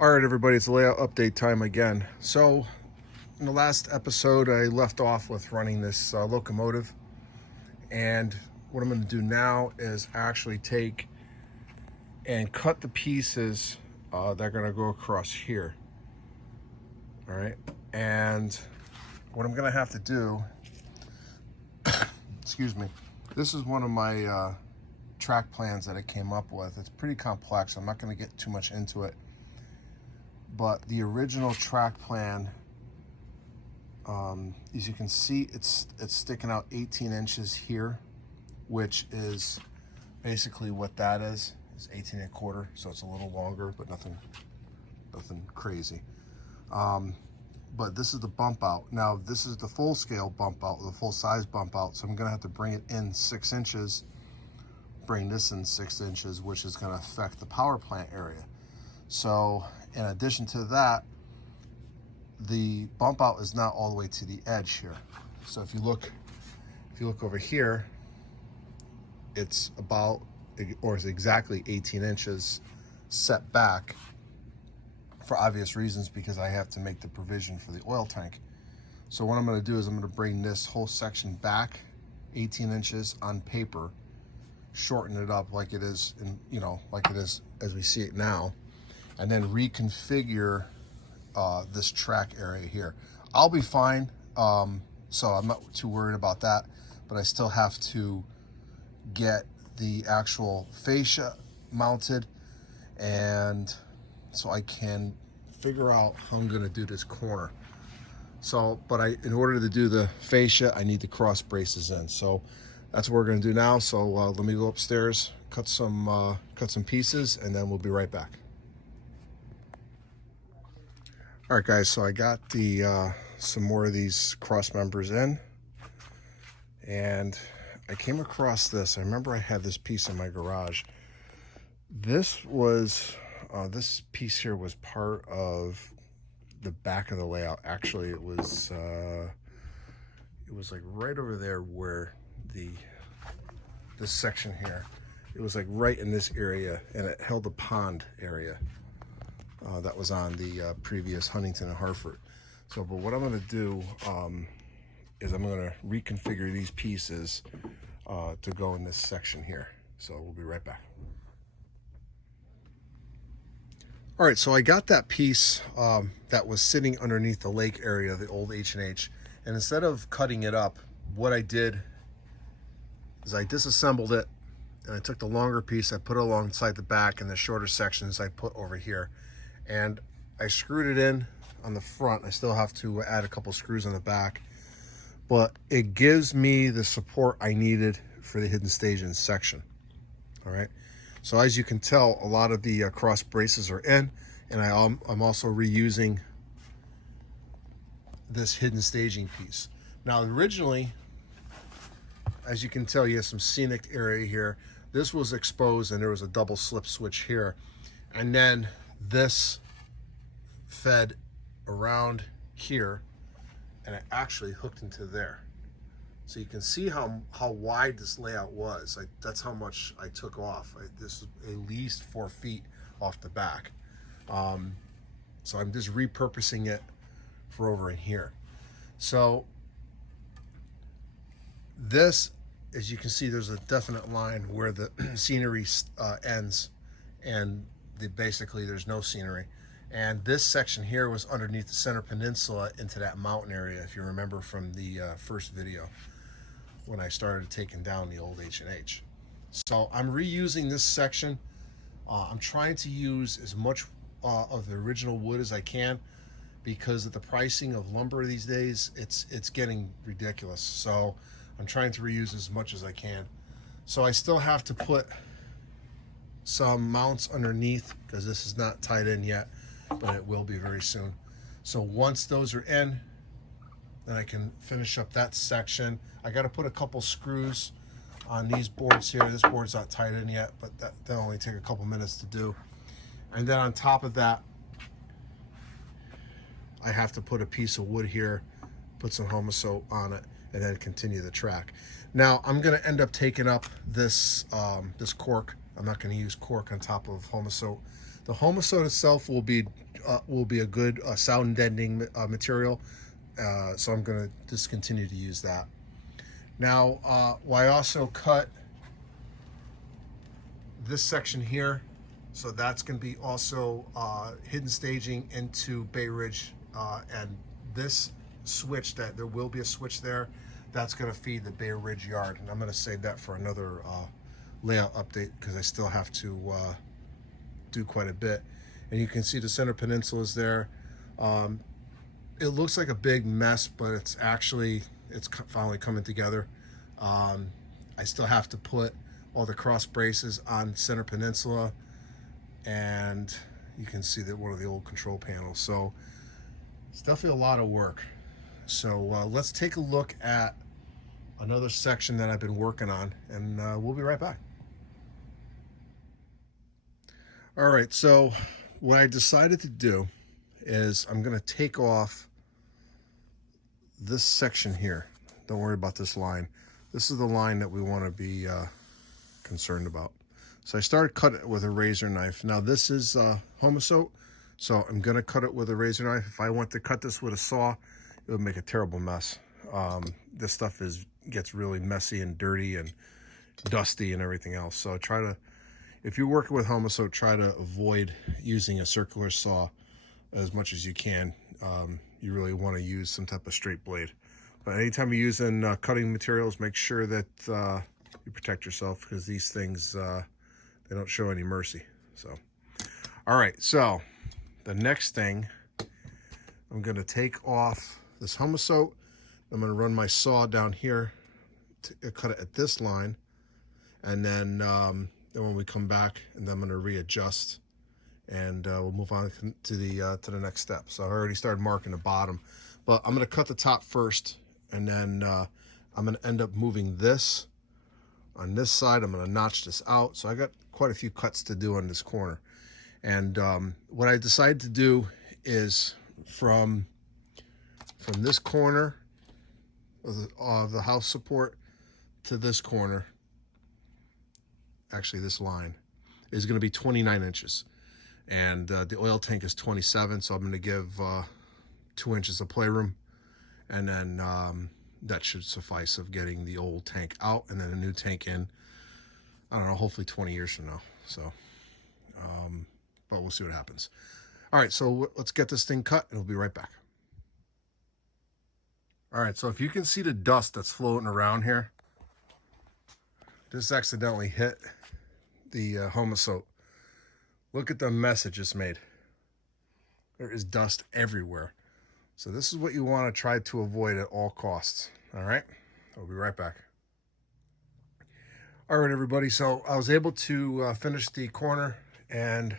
All right, everybody, it's layout update time again. So in the last episode, I left off with running this locomotive. And what I'm going to do now is actually take and cut the pieces that are going to go across here. All right. And what I'm going to have to do, excuse me, this is one of my track plans that I came up with. It's pretty complex. I'm not going to get too much into it. But the original track plan, as you can see, it's sticking out 18 inches here, which is basically what that is. It's 18 and a quarter, so it's a little longer, but nothing crazy. But this is the bump out. Now this is the full scale bump out, the full size bump out. So I'm gonna have to bring it in 6 inches, bring this in 6 inches, which is gonna affect the power plant area. So in addition to that, the bump out is not all the way to the edge here. So if you look over here, it's about, or it's exactly 18 inches set back for obvious reasons, because I have to make the provision for the oil tank. So what I'm going to do is I'm going to bring this whole section back 18 inches on paper, shorten it up like it is, like it is as we see it now, and then reconfigure this track area here. I'll be fine, so I'm not too worried about that, but I still have to get the actual fascia mounted, and so I can figure out how I'm going to do this corner. So, but in order to do the fascia, I need the cross braces in. So that's what we're going to do now. So let me go upstairs, cut some pieces, and then we'll be right back. All right, guys, so I got the some more of these cross members in, and I came across this. I remember I had this piece in my garage. This was this piece here was part of the back of the layout. Actually, it was like right over there where this section here. It was like right in this area, and it held the pond area. That was on the previous Huntington and Hartford. So, but what I'm going to do is I'm going to reconfigure these pieces to go in this section here. So we'll be right back. All right, so I got that piece that was sitting underneath the lake area, the old H&H, and instead of cutting it up, what I did is I disassembled it, and I took the longer piece, I put it alongside the back, and the shorter sections I put over here. And I screwed it in on the front. I still have to add a couple screws on the back, but it gives me the support I needed for the hidden staging section. All right, so as you can tell, a lot of the cross braces are in, and I'm also reusing this hidden staging piece. Now originally, as you can tell, you have some scenic area here. This was exposed, and there was a double slip switch here, and then this fed around here, and it actually hooked into there. So you can see how wide this layout was. That's how much I took off. This is at least 4 feet off the back. So I'm just repurposing it for over in here. So this, as you can see, there's a definite line where the scenery ends, and basically there's no scenery. And this section here was underneath the center peninsula into that mountain area, if you remember from the first video when I started taking down the old H&H. So I'm reusing this section. I'm trying to use as much of the original wood as I can, because of the pricing of lumber these days, it's getting ridiculous. So I'm trying to reuse as much as I can. So I still have to put some mounts underneath, because this is not tied in yet, but it will be very soon. So once those are in, then I can finish up that section. I got to put a couple screws on these boards here. This board's not tied in yet, but that'll only take a couple minutes to do. And then on top of that, I have to put a piece of wood here, put some Homosoap on it, and then continue the track. Now I'm going to end up taking up this this cork I'm not going to use cork on top of Homosote. The Homosote itself will be a good sound deadening material, so I'm going to just continue to use that. Now, I also cut this section here, so that's going to be also hidden staging into Bay Ridge, and this switch, that there will be a switch there, that's going to feed the Bay Ridge yard, and I'm going to save that for another layout update because I still have to do quite a bit. And you can see the center peninsula is there. It looks like a big mess, but it's finally coming together. I still have to put all the cross braces on center peninsula, and you can see that one of the old control panels. So it's definitely a lot of work. So let's take a look at another section that I've been working on, and we'll be right back. All right, so what I decided to do is I'm going to take off this section here. Don't worry about this line. This is the line that we want to be concerned about. So I started cutting it with a razor knife. Now this is Homosote, so I'm going to cut it with a razor knife. If I went to cut this with a saw, it would make a terrible mess. This stuff gets really messy and dirty and dusty and everything else. So if you're working with Homosote, try to avoid using a circular saw as much as you can. You really want to use some type of straight blade. But anytime you're using cutting materials, make sure that you protect yourself, because these things, they don't show any mercy. So, all right, so the next thing, I'm going to take off this Homosote. I'm going to run my saw down here to cut it at this line, and then when we come back, and then I'm going to readjust, and we'll move on to the next step. So I already started marking the bottom, but I'm going to cut the top first, and then I'm going to end up moving this on this side. I'm going to notch this out. So I got quite a few cuts to do on this corner. And what I decided to do is from this corner of the house support to this corner, actually this line, is going to be 29 inches. And the oil tank is 27, so I'm going to give 2 inches of playroom. And then that should suffice of getting the old tank out and then a new tank in, I don't know, hopefully 20 years from now. So, but we'll see what happens. All right, so let's get this thing cut, and we'll be right back. All right, so if you can see the dust that's floating around here, this accidentally hit the Homosote. Look at the mess it just made. There is dust everywhere. So this is what you want to try to avoid at all costs. All right, I'll be right back. All right, everybody. So I was able to finish the corner, and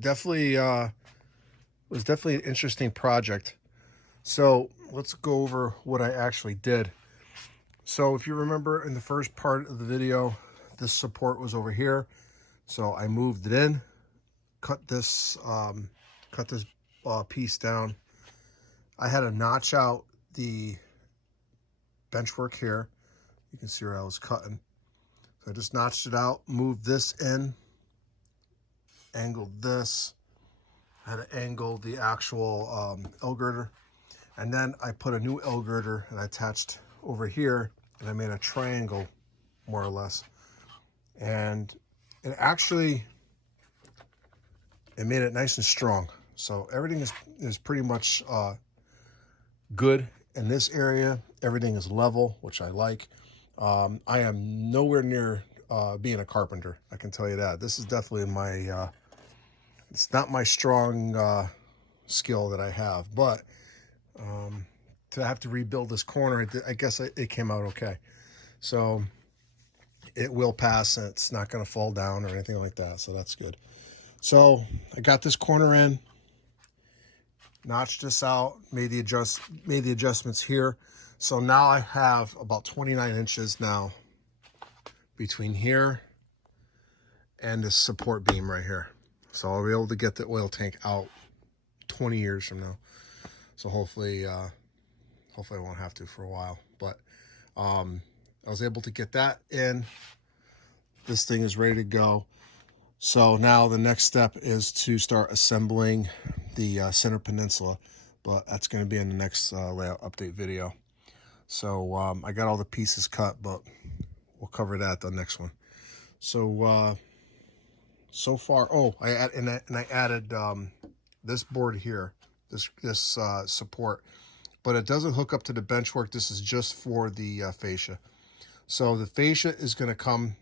definitely was definitely an interesting project. So let's go over what I actually did. So if you remember in the first part of the video, this support was over here. So I moved it in, cut this piece down. I had to notch out the benchwork here. You can see where I was cutting. So I just notched it out, moved this in, angled this. I had to angle the actual L girder. And then I put a new L girder and I attached over here, and I made a triangle, more or less. And it actually, it made it nice and strong. So everything is pretty much good in this area. Everything is level, which I like. I am nowhere near being a carpenter, I can tell you that. This is definitely my, it's not my strong skill that I have, but to have to rebuild this corner, I guess it came out okay. So it will pass, and it's not going to fall down or anything like that, so that's good. So I got this corner in, notched this out, made the adjustments here. So now I have about 29 inches now between here and this support beam right here. So I'll be able to get the oil tank out 20 years from now. So hopefully I won't have to for a while. But I was able to get that in. This thing is ready to go. So now the next step is to start assembling the center peninsula, but that's going to be in the next layout update video. So I got all the pieces cut, but we'll cover that at the next one. So so far, oh, I added this board here, this support, but it doesn't hook up to the Benchwork. This is just for the fascia. So the fascia is going to come.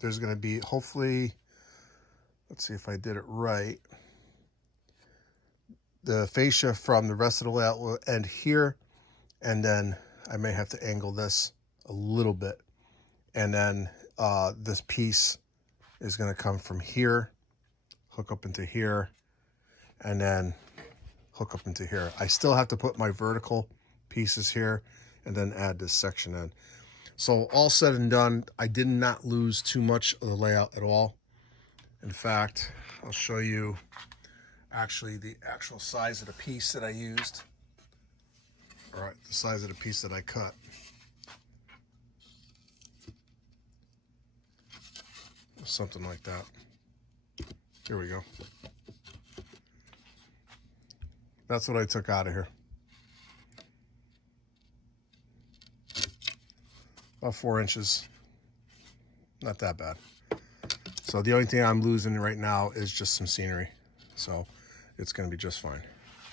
There's going to be, hopefully, let's see if I did it right. The fascia from the rest of the layout will end here, and then I may have to angle this a little bit, and then this piece is going to come from here, hook up into here, and then hook up into here. I still have to put my vertical pieces here and then add this section in. So all said and done, I did not lose too much of the layout at all. In fact, I'll show you actually the actual size of the piece that I used. All right, the size of the piece that I cut. Something like that. Here we go. That's what I took out of here. About 4 inches. Not that bad. So the only thing I'm losing right now is just some scenery. So it's going to be just fine.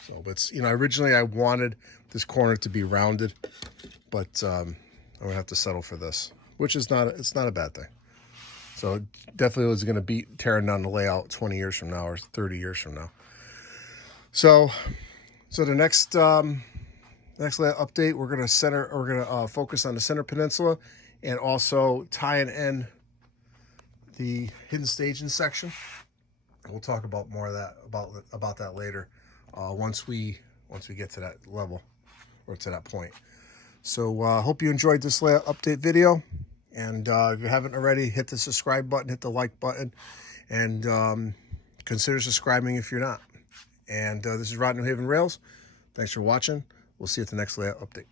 So, but you know, originally I wanted this corner to be rounded, but I'm going to have to settle for this, which is it's not a bad thing. So it definitely was going to be tearing down the layout 20 years from now or 30 years from now. So the next layout update, we're going to focus on the center peninsula and also tying in the hidden staging section. We'll talk about more of that about that later once we get to that level or to that point. So hope you enjoyed this layout update video, and if you haven't already, hit the subscribe button, hit the like button, and consider subscribing if you're not. And this is Rod New Haven Rails. Thanks for watching. We'll see you at the next layout update.